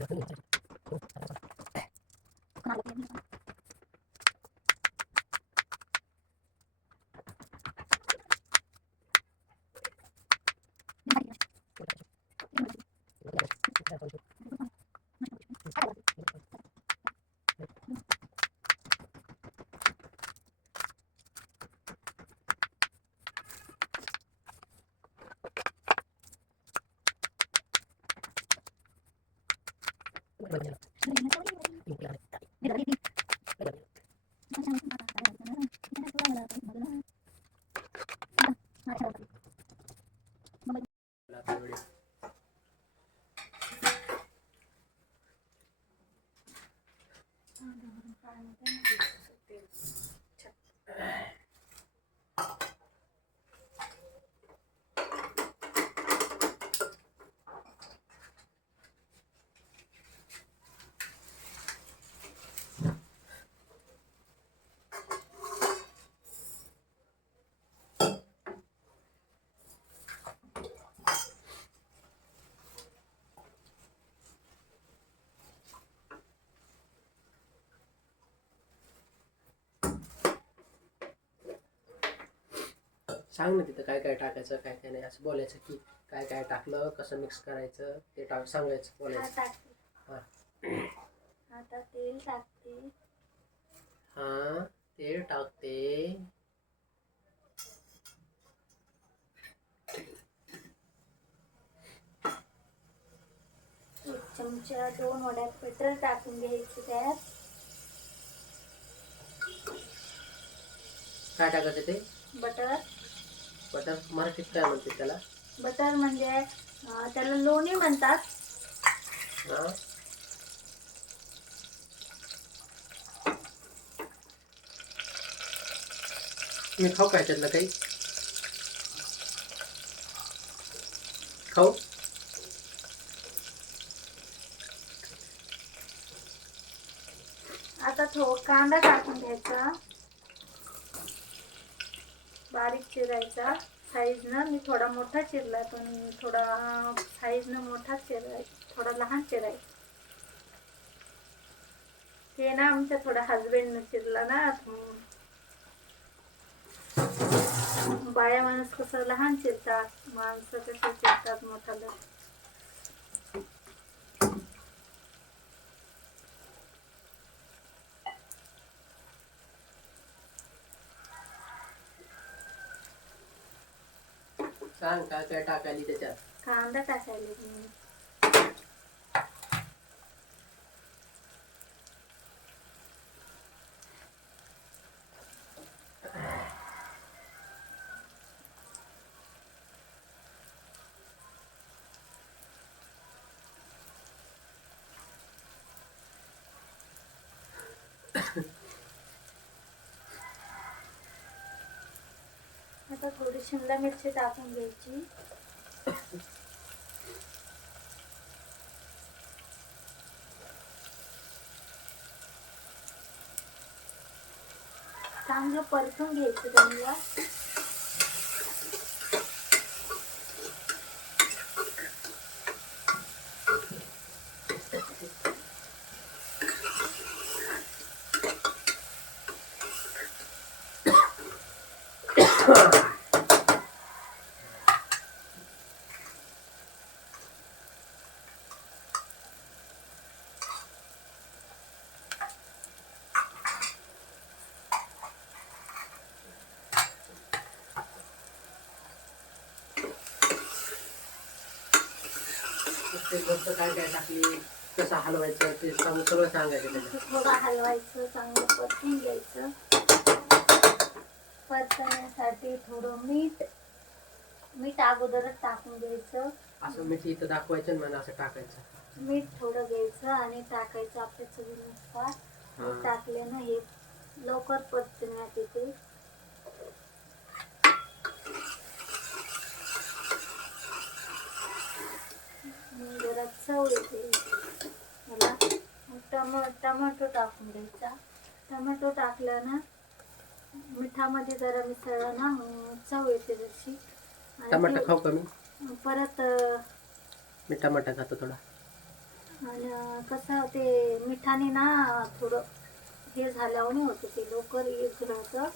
役に立てる。মতন सांग ना तिथं काय काय टाकायचं काय काय नाही. असं बोलायचं की काय काय टाकलं कसं मिक्स करायचं ते टाक सांगायचं बोलायचं. हा. आता तेल टाकते. हा टाकते. एक चमचा दोन वड्या बटर टाकून घ्यायचं त्यात. काय टाकायचं ते? बटर. बटर मराठीत काय म्हणते त्याला? बटर म्हणजे अं, त्याला लोणी म्हणतात. हा. मी खाऊ काय त्यातलं काही? खाऊ? आता थो कांदा टाकून घ्यायचा. बारीक चिरायचा साईजनं मी थोडा मोठा चिरला पण थोडा साईजनं मोठा चिराय थोडा लहान चिराय. हे ना आमच्या थोडा हजबंडनं चिरला ना बाया माणूस कसं लहान चिरतात माणसं कसं चिरतात मोठाला. सांग काय काय टाकायली त्याच्यात. कांदा टाकायला मी आता थोडी शिमला मिरची टाकून घ्यायची. चांगलं परतून घ्यायचं त्यांना प्रत्येक गोष्ट काय काय टाकली कसं हलवायचं? ते सांगून सगळं सांगायचं थोडं हलवायचं चांगलं परतून घ्यायचं. परतण्यासाठी थोडं मीठ मीठ अगोदरच टाकून घ्यायचं. असं मिठी इथं दाखवायचं आणि मला असं टाकायचं. मीठ थोडं घ्यायचं आणि टाकायचं आपल्या चवीनुसार. हा. टाकल्यानं हे लवकर परतण्यात येते. जरा चव येते. मला टम टमाटो टाकून द्यायचा. टमाटो टाकला ना मिठामध्ये जरा मिसळला ना चव येते जशी. टमाटा खाऊ का मी? परत अं, मी टमाटा खातो थोडा. आणि कसं ते मिठाने ना थोडं हे झाल्यावर होतं ते लवकर एक होतं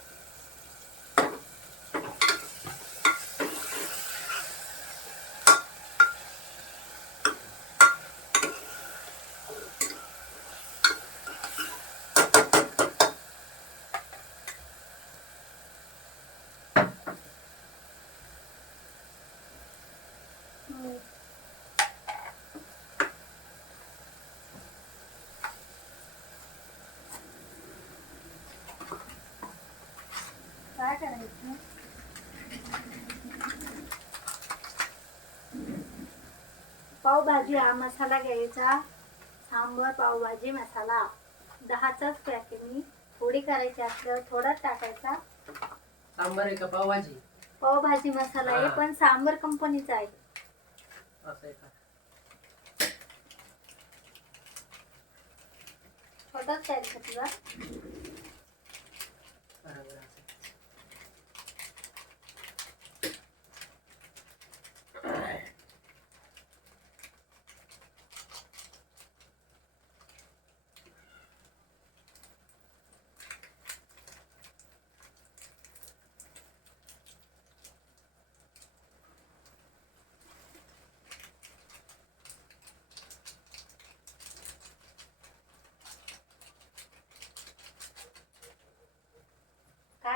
हम्म. काय करायचं? पावभाजी हा मसाला घ्यायचा. सांबर पावभाजी मसाला. दहाचाच पॅक आहे मी. थोडी करायची असल्यावर थोडाच टाकायचा. सांबार आहे का पावभाजी? पावभाजी मसाला आहे हा. पण सांबर कंपनीचा आहे. असं आहे का? छोटाच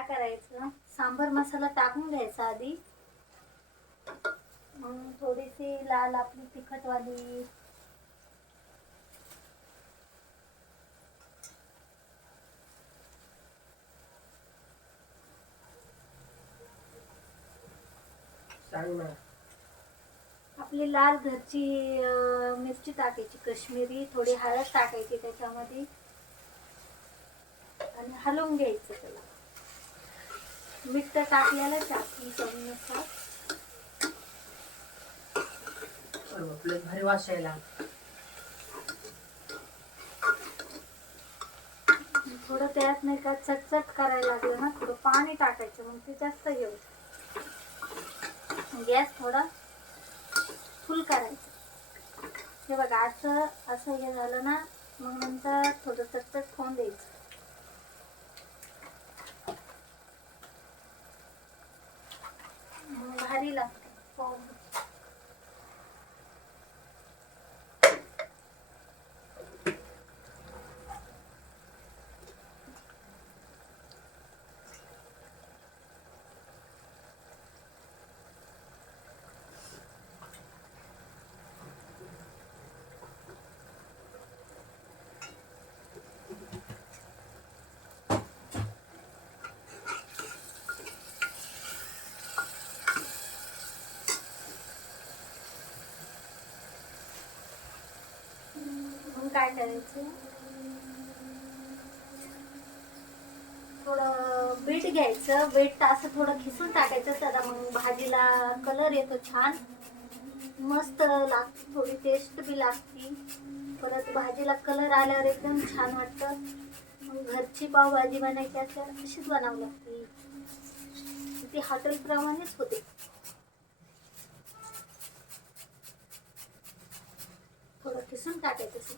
करायचं? सांबर मसाला टाकून घ्यायचा आधी. मग थोडीशी लाल आपली तिखटवाली. आपली लाल घरची मिरची टाकायची कश्मीरी थोडी हळद टाकायची त्याच्यामध्ये. आणि हलवून घ्यायचं त्याला. मीठ तर टाकलेलंच आपली चवीनुसार भारी थोडं त्यात नाही का चटचट करायला लागलं ना थोडं पाणी टाकायचं मग ते जास्त होतं गॅस थोडा फुल करायचं. हे बघा असं असं हे झालं ना मग नंतर थोडं चटचट खाऊन द्यायचं मग भारी लागते हो. मग थोडं बीट घ्यायचं बीट असं थोडं खिसून टाकायचं त्याला मग भाजीला कलर येतो छान. मस्त लागते थोडी टेस्ट बी लागते. परत भाजीला कलर आल्यावर एकदम छान वाटतं. मग घरची पावभाजी बनायची असल्यावर अशीच बनावं लागते. ती हॉटेलप्रमाणेच होते थोडं खिसून टाकायचं असं.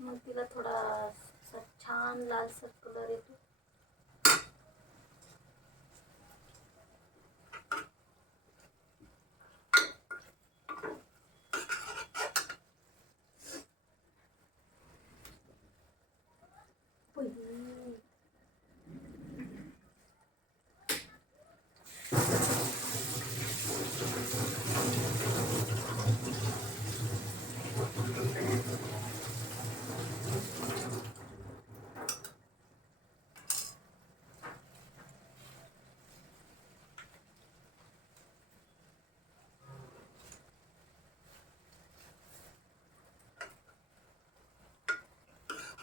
मग तिला थोडा छान लालसर कलर येतो.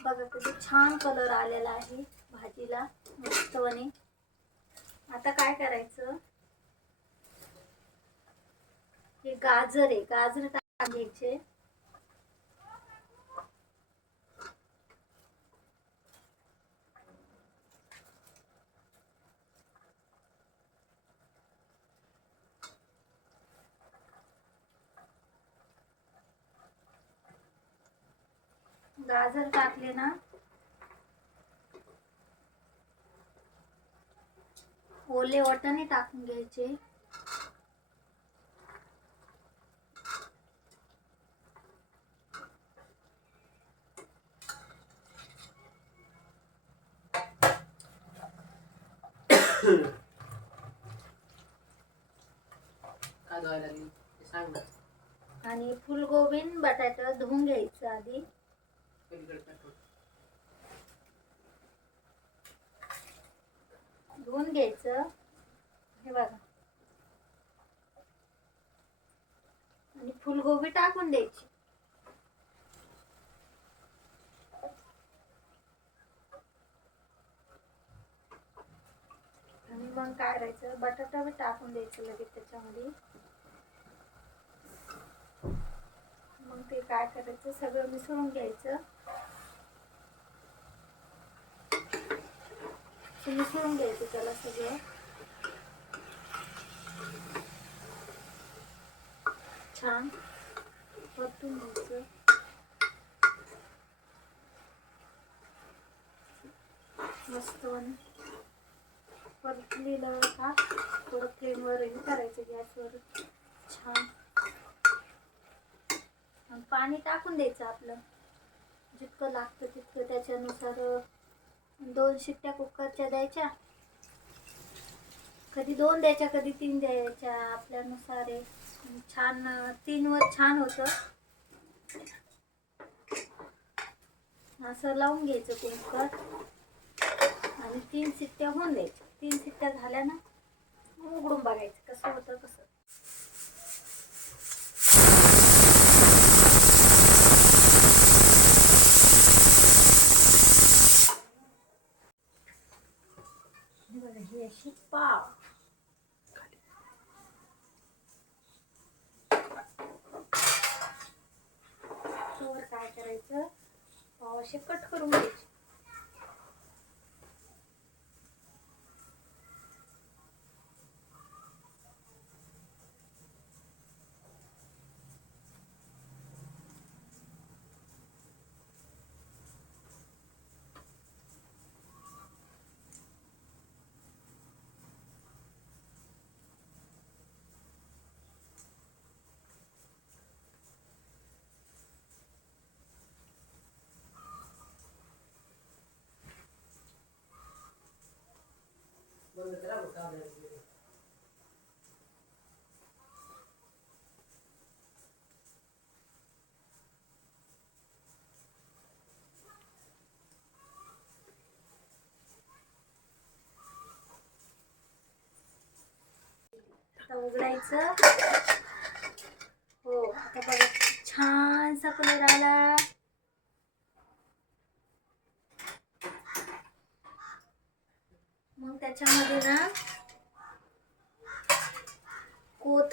बघा किती छान कलर आलेला आहे भाजीला मस्तपणे. आता काय करायचं? हे गाजर आहे. गाजर टाकून घ्यायचे ना? ओले वाटाणे टाकून घ्यायचे काय धुवायला लागली ते सांग ना आणि फुलगोबीन बटाटा धुवून घ्यायचं आधी पलीकडे पाठव. धुवून घ्यायचं हे बघा आणि टाकून द्यायची. आणि मग काय करायचं? बटाटा बी टाकून द्यायचं लगेच त्याच्यामध्ये. मग ते काय करायचं? सगळं मिसळून घ्यायचं. मिसळून घ्यायचं त्याला सगळं. छान. परतून bizi. मस्त परतलेलं का थोडं फ्लेमवर हे करायचं गॅसवर छान आणि पाणी टाकून द्यायचं आपलं जितकं लागतं तितकं त्याच्यानुसार दोन शिट्ट्या कुकरच्या द्यायच्या कधी दोन द्यायच्या कधी तीन द्यायच्या आपल्यानुसार आहे छान तीनवर छान होतं. असं लावून घ्यायचं कुकर आणि तीन शिट्ट्या होऊन द्यायच्या. तीन शिट्ट्या झाल्या ना उघडून बघायचं कसं होतं कसं. हे अशी पाव तर काय करायचं. असे कट करून घ्यायचे. आता उघडायचं. हो आता बघा छानसा कलर आला मग त्याच्यामध्ये ना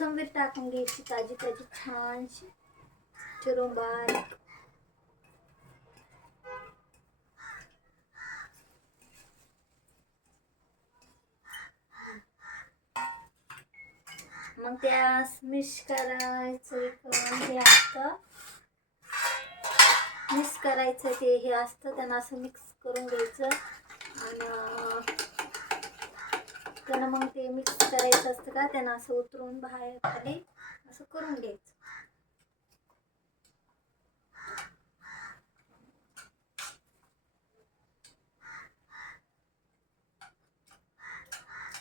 कोथंबीर टाकून घ्यायची ताजी ताजी छानशी. चिरून बारीक. मग त्यास मिक्स करायचं हे असतं. मिक्स करायचं ते हे असतं त्यांना असं मिक्स करून घ्यायचं. आणि त्यांना मग ते मिक्स करायचं असतं का? त्यांना असं उतरून बाहेर खाली असं करून घ्यायचं.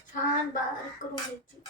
छान बारीक करून घ्यायची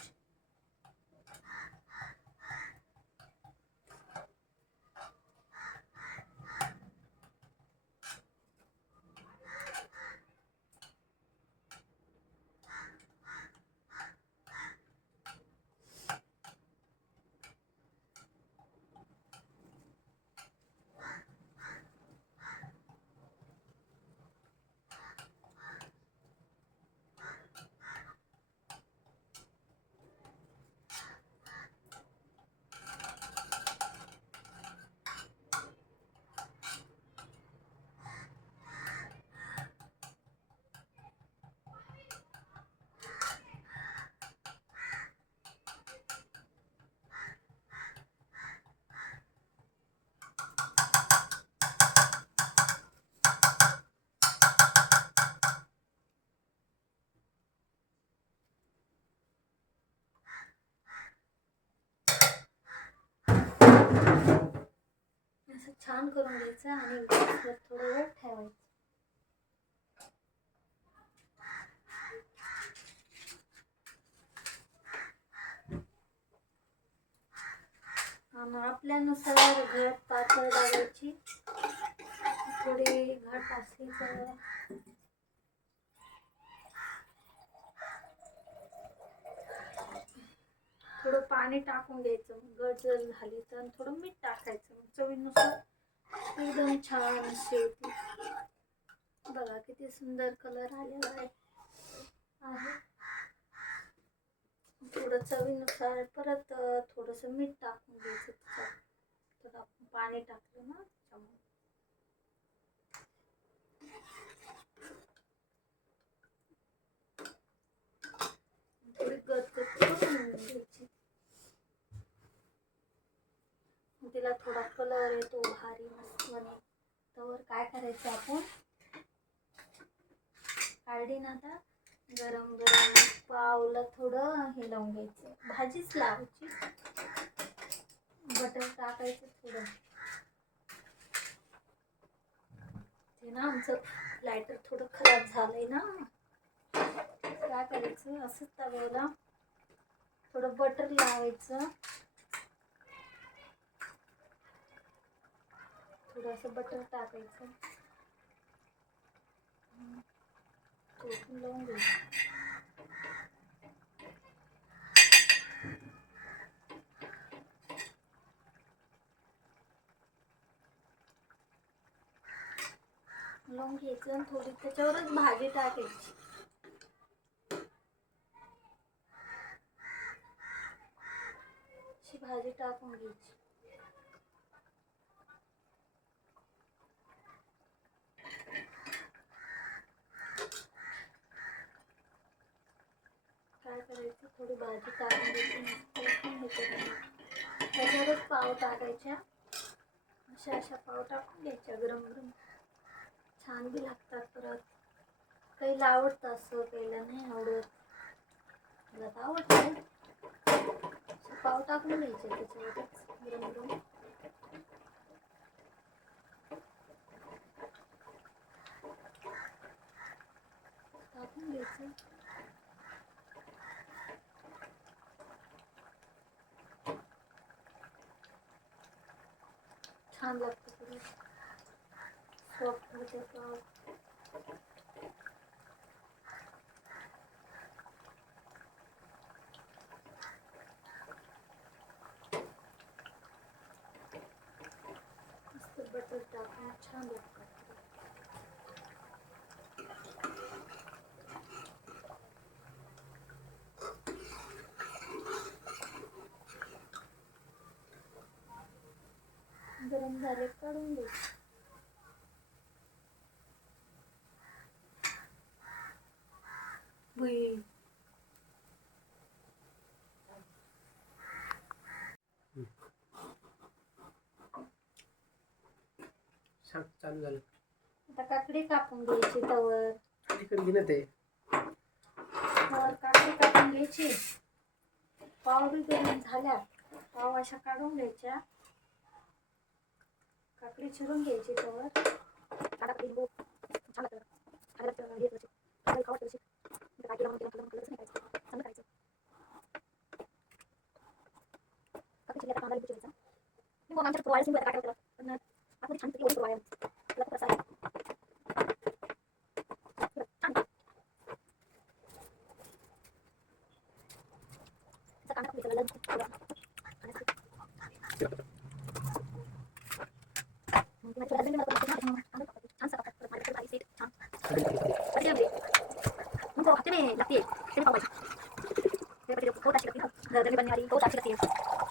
असं छान करून घ्यायचं आणि गॅसवर थोडं वेळ ठेवायचं. आपल्यानुसार घट पातळ लावायची थोडी घट असली तर थोडं पाणी टाकून घ्यायचं. घट जर झाली तर थोडं मीठ टाकायचं. चवीनुसार एकदम छान शेप बघा किती सुंदर कलर आलेला आहे. थोडं चवीनुसार परत थोडंसं मीठ टाकून घ्यायचं. त्याच्यात तर आपण पाणी टाकलं ना त्याच्यामुळे थोडी गदगद करून घ्यायची मग तिला थोडा कलर येतो भारी मस्तवाने तर काय आपण. ना आता. गरम गरम पावला थोडं हे लावून घ्यायचं. भाजीच लावायची. बटर टाकायचं थोडं. ते ना आमचं लायटर थोडं खराब झालंय ना. काय करायचं? असंच तव्याला थोडं बटर लावायचं. थोडंसं बटर टाकायचं. लवंग लावून घ्यायचं आणि थोडी त्याच्यावरच भाजी टाकायची. अशी भाजी टाकून घ्यायची काय करायचं थोडी भाजी काढून घ्यायची मस्त त्याच्यावरच पाव टाकायच्या अशा अशा पाव टाकून घ्यायच्या गरम गरम. छान बी लागतात परत. काहीला आवडतं असं काहीला नाही आवडत. मला तर आवडतं. पाव टाकून घ्यायचे त्याच्यावरच गरम गरम. टाकून घ्यायचं. छान लागतं परत सॉफ्ट होते पाव मस्त बटर टाकून छान लागतात गरम झाले काढून घ्यायचे बुई सांग चालू झालं. आता काकडी कापून घ्यायची तवर. ना ते. तवर काकडी कापून घ्यायची. पाव बी गरम झाल्या. पाव अशा काढून घ्यायच्या. काकडी चिरून घ्यायची तवर कांदा काकडी लिंबू छान लागतं. खायला तर हे करायचं. खायला खावं वाटतं तशी. इथं काय केलं म्हणून केलं, केलं म्हणून केलं, असं नाही करायचं. चांगलं करायचं. काकडी चिरली, आता कांदा लिंबू चिरायचा. लिंबू आमच्याकडे पुरवायला लिंबू आता काय करायचं? पण आतमध्ये छान पैकी ओढून पुरवायला. त्याला खूप रस्सा आहे. छान. असा कांदा कापून घेतलेला Gracias.